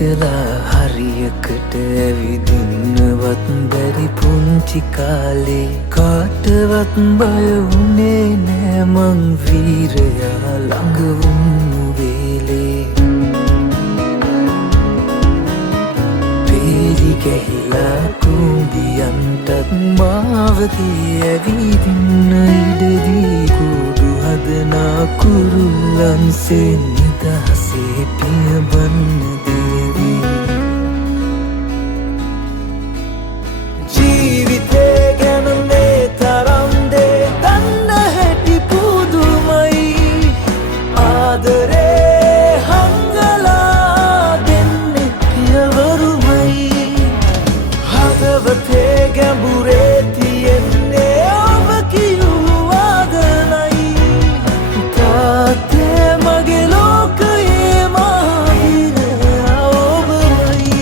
දැකලා හරියකට ඇවිදින්නවත් බැරි පුංචි කාලේ කාටවත් බය වුණේ නෑ මං වීරයා ළඟ වුණු වේලේ පේරි ගැහිලා කුඹියන්ටත් මාවතේ ඇවිදින්න ඉඩදී කුඩු හදනා කුරුල්ලන්සේ නිදහසේ පියබන්න දේවී ජීවිතේ ගැන මේ තරම් දේ දන්න හැටි පුදුමයි ආදරේ හංගලා දෙන්නේ පියවරුමයි හදවතේ ගැඹුරේ තියෙන්නේ ඔබ කියූ ආදරයි තාත්තේ මගේ ලෝකයේ මහවීරයා ඔබමයි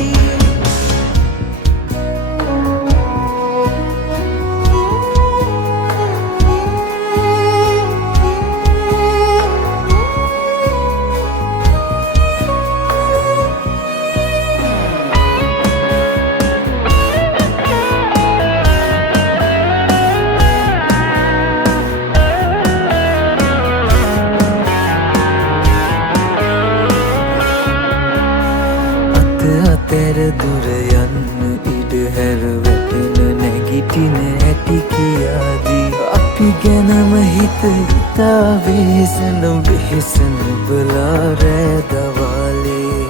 අතර දුර යන්න ඉඩ හැර වැටෙන නැගිටින ඇති කියාදී අපි ගැනම හිත හිතා වෙහෙසන වෙහෙසන බලා රෑ දවාලේ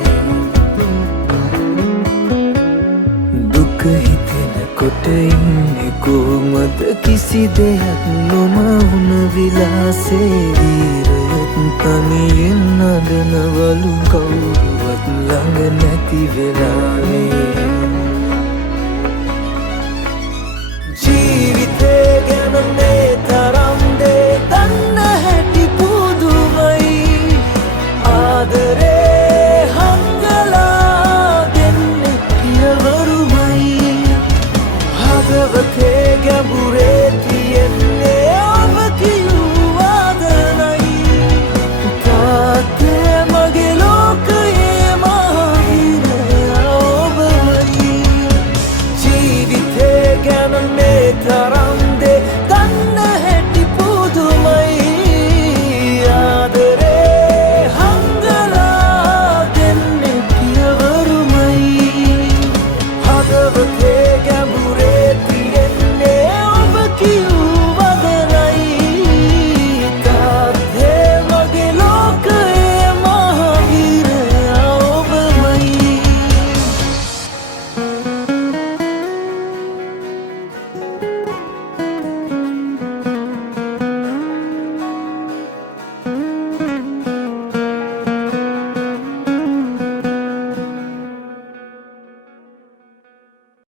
දුක හිතෙනකොට ඉන්නේ කොහොමද කිසි දෙයක් නොමවුන විලාසේ වීරයොත් තනියෙන් නඩනවලු කවුරුවත් ළඟ නැති වෙලාවේ